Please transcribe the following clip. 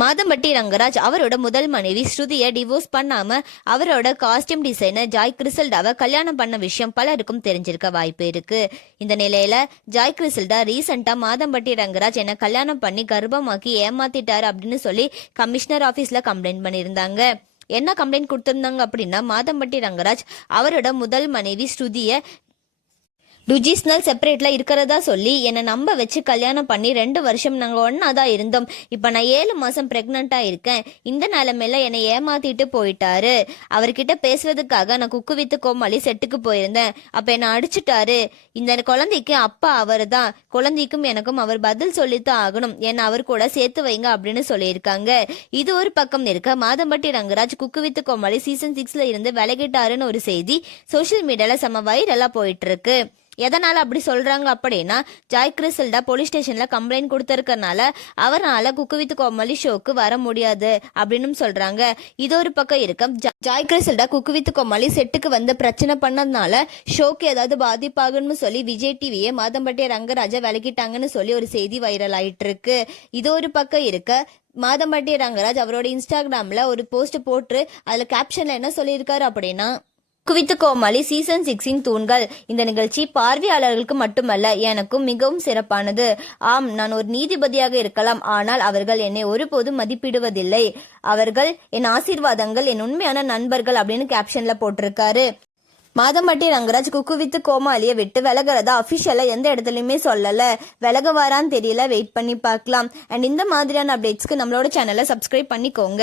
மாதம்பட்டி ரங்கராஜ் அவரோட முதல் மனைவி ஸ்ருதியை டிவோர்ஸ் பண்ணாம அவரோட காஸ்டியூம் டிசைனர் ஜாய் கிறிசல்டாவை கல்யாணம் பண்ண விஷயம் பலருக்கும் தெரிஞ்சிருக்க வாய்ப்பு இருக்கு. இந்த நிலையில ஜாய் கிறிசல்டா ரீசெண்டா மாதம்பட்டி ரங்கராஜ் என்ன கல்யாணம் பண்ணி கர்ப்பமாக்கி ஏமாத்திட்டாரு அப்படின்னு சொல்லி கமிஷனர் ஆபீஸ்ல கம்ப்ளைண்ட் பண்ணியிருந்தாங்க. என்ன கம்ப்ளைண்ட் கொடுத்திருந்தாங்க அப்படின்னா, மாதம்பட்டி ரங்கராஜ் அவரோட முதல் மனைவி ஸ்ருதியை டுஜிஸ்னல் செப்பரேட்ல இருக்கிறதா சொல்லி என்னை நம்ப வச்சு கல்யாணம் பண்ணி 2 வருஷம் நாங்கள் ஒன்னா தான் இருந்தோம். இப்போ நான் 7 மாசம் பிரெக்னண்டா இருக்கேன். இந்த நிலைமையில என்னை ஏமாத்திட்டு போயிட்டாரு. அவர்கிட்ட பேசுறதுக்காக நான் குக்கு வித்து கோமாளி செட்டுக்கு போயிருந்தேன். அப்ப என்னை அடிச்சுட்டாரு. இந்த குழந்தைக்கு அப்பா அவர் தான். குழந்தைக்கும் எனக்கும் அவர் பதில் சொல்லித்தான் ஆகணும். என்னை அவர் கூட சேர்த்து வைங்க அப்படின்னு சொல்லியிருக்காங்க. இது ஒரு பக்கம் இருக்க, மாதம்பட்டி ரங்கராஜ் குக்கு வித்து கோமாளி சீசன் 6ல இருந்து விலகிட்டாருன்னு ஒரு செய்தி சோசியல் மீடியால செம வைரலா போயிட்டு இருக்கு. எதனால அப்படி சொல்றாங்க அப்படின்னா, ஜாய் கிறிசல்டா போலீஸ் ஸ்டேஷன்ல கம்ப்ளைண்ட் கொடுத்திருக்கனால அவரால் குக்கு வித் கோமாளி ஷோக்கு வர முடியாது அப்படின்னு சொல்றாங்க. இது ஒரு பக்கம் இருக்க, ஜாய் கிறிசல்டா குக்கு வித் கோமாளி செட்டுக்கு வந்து பிரச்சனை பண்ணதுனால ஷோக்கு ஏதாவது பாதிப்பாகுன்னு சொல்லி விஜய் டிவியே மாதம்பட்டி ரங்கராஜா விலகிட்டாங்கன்னு சொல்லி ஒரு செய்தி வைரல் ஆயிட்டு இருக்கு. இது ஒரு பக்கம் இருக்க, மாதம்பட்டி ரங்கராஜ் அவரோட இன்ஸ்டாகிராம்ல ஒரு போஸ்ட் போட்டு அதுல கேப்ஷன்ல என்ன சொல்லியிருக்காரு அப்படின்னா, குவித்து கோமாளி சீசன் 6 தூண்கள். இந்த நிகழ்ச்சி பார்வையாளர்களுக்கு மட்டுமல்ல, எனக்கும் மிகவும் சிறப்பானது. ஆம், நான் ஒரு நீதிபதியாக இருக்கலாம், ஆனால் அவர்கள் என்னை ஒருபோதும் மதிப்பிடுவதில்லை. அவர்கள் என் ஆசீர்வாதங்கள், என் உண்மையான நண்பர்கள் அப்படின்னு கேப்ஷன்ல போட்டிருக்காரு. மாதம்பட்டி ரங்கராஜ் குக்கு வித்து கோமாளியை விட்டு விலகிறதா அபிஷியலா எந்த இடத்துலயுமே சொல்லல. விலக வாரான்னு தெரியல, வெயிட் பண்ணி பார்க்கலாம். அண்ட் இந்த மாதிரியான அப்டேட்ஸ்க்கு நம்மளோட சேனலை சப்ஸ்கிரைப் பண்ணிக்கோங்க.